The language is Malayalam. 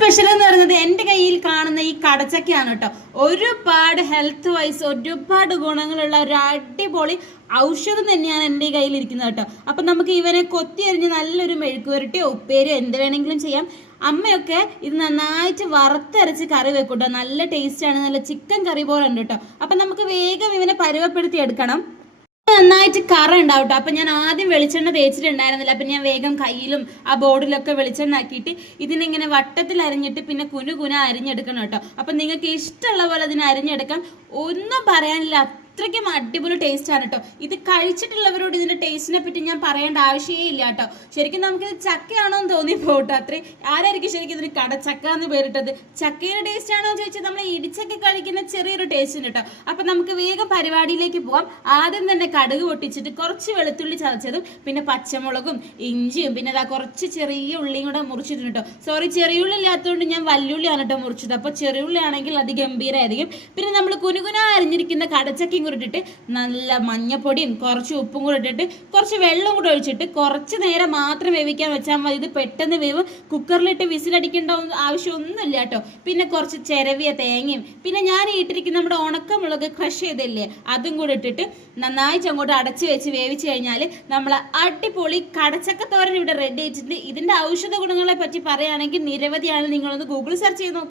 സ്പെഷ്യൽ എന്ന് പറയുന്നത് എൻ്റെ കയ്യിൽ കാണുന്ന ഈ കടച്ചക്കയാണ് കേട്ടോ. ഒരുപാട് ഹെൽത്ത് വൈസ് ഒരുപാട് ഗുണങ്ങളുള്ള ഒരു അടിപൊളി ഔഷധം തന്നെയാണ് എൻ്റെ കയ്യിൽ ഇരിക്കുന്നത് കേട്ടോ. അപ്പം നമുക്ക് ഇവനെ കൊത്തി അരിഞ്ഞ് നല്ലൊരു മെഴുക്കുവരട്ടിയോ ഉപ്പേരിയോ എന്ത് വേണമെങ്കിലും ചെയ്യാം. അമ്മയൊക്കെ ഇത് നന്നായിട്ട് വറുത്തരച്ച് കറി വെക്കൂട്ടോ. നല്ല ടേസ്റ്റാണ്, നല്ല ചിക്കൻ കറി പോലെ ഉണ്ട് കേട്ടോ. അപ്പം നമുക്ക് വേഗം ഇവനെ പരുവപ്പെടുത്തി എടുക്കണം. നന്നായിട്ട് കറ ഉണ്ടാവും കേട്ടോ. അപ്പം ഞാൻ ആദ്യം വെളിച്ചെണ്ണ തേച്ചിട്ടുണ്ടായിരുന്നില്ല. അപ്പം ഞാൻ വേഗം കയ്യിലും ആ ബോർഡിലൊക്കെ വെളിച്ചെണ്ണ ആക്കിയിട്ട് ഇതിനിങ്ങനെ വട്ടത്തിൽ അരിഞ്ഞിട്ട് പിന്നെ കുന അരിഞ്ഞെടുക്കണം കേട്ടോ. അപ്പം നിങ്ങൾക്ക് ഇഷ്ടമുള്ള പോലെ അതിനെ അരിഞ്ഞെടുക്കാം. ഒന്നും പറയാനില്ല, അത്രയ്ക്കും അടിപൊളി ടേസ്റ്റ് ആണ് കേട്ടോ. ഇത് കഴിച്ചിട്ടുള്ളവരോട് ഇതിന്റെ ടേസ്റ്റിനെ പറ്റി ഞാൻ പറയേണ്ട ആവശ്യമേ ഇല്ല കേട്ടോ. ശരിക്കും നമുക്കിത് ചക്കയാണോ എന്ന് തോന്നിപ്പോട്ടോ. അത്രയും ആരായിരിക്കും ശരിക്കും ഇതിന് കടച്ചക്ക എന്ന് പേരിട്ടത്? ചക്കയുടെ ടേസ്റ്റ് ആണോ എന്ന് ചോദിച്ചാൽ നമ്മൾ ഇടിച്ചൊക്കെ കഴിക്കുന്ന ചെറിയൊരു ടേസ്റ്റ് ഉണ്ട് കേട്ടോ. അപ്പൊ നമുക്ക് വേഗം പരിപാടിയിലേക്ക് പോവാം. ആദ്യം തന്നെ കടുക് പൊട്ടിച്ചിട്ട് കുറച്ച് വെളുത്തുള്ളി ചതച്ചതും പിന്നെ പച്ചമുളകും ഇഞ്ചിയും പിന്നെ അതാ കുറച്ച് ചെറിയ ഉള്ളിയും കൂടെ മുറിച്ചിട്ടുണ്ട് കേട്ടോ. സോറി, ചെറിയ ഉള്ളി ഇല്ലാത്തതുകൊണ്ട് ഞാൻ വല്യുള്ളിയാണ് കേട്ടോ മുറിച്ചത്. അപ്പൊ ചെറിയ ഉള്ളി ആണെങ്കിൽ അത് ഗംഭീരമായിരിക്കും. പിന്നെ നമ്മൾ കുനുകുന അരിഞ്ഞിരിക്കുന്ന കടച്ചക്കയും ഇട്ടിട്ട് നല്ല മഞ്ഞപ്പൊടിയും കുറച്ച് ഉപ്പും കൂടെ ഇട്ടിട്ട് കുറച്ച് വെള്ളം കൂടെ ഒഴിച്ചിട്ട് കുറച്ച് നേരം മാത്രം വേവിക്കാൻ വെച്ചാൽ മതി. ഇത് പെട്ടെന്ന് വേവും. കുക്കറിലിട്ട് വിസിലടിക്കേണ്ട ആവശ്യമൊന്നുമില്ല കേട്ടോ. പിന്നെ കുറച്ച് ചിരവിയ തേങ്ങയും പിന്നെ ഞാൻ ഇട്ടിരിക്കുന്ന നമ്മുടെ ഉണക്കമുളക് ക്രഷ് ചെയ്തില്ലേ അതും കൂടെ ഇട്ടിട്ട് നന്നായിട്ട് അങ്ങോട്ട് അടച്ചു വെച്ച് വേവിച്ച് കഴിഞ്ഞാൽ നമ്മൾ അടിപൊളി കടച്ചക്ക തോരൻ ഇവിടെ റെഡി ആയിട്ടുണ്ട്. ഇതിന്റെ ഔഷധ ഗുണങ്ങളെ പറ്റി പറയുകയാണെങ്കിൽ നിരവധിയാണ്. നിങ്ങളൊന്ന് ഗൂഗിൾ സെർച്ച് ചെയ്ത് നോക്കുക.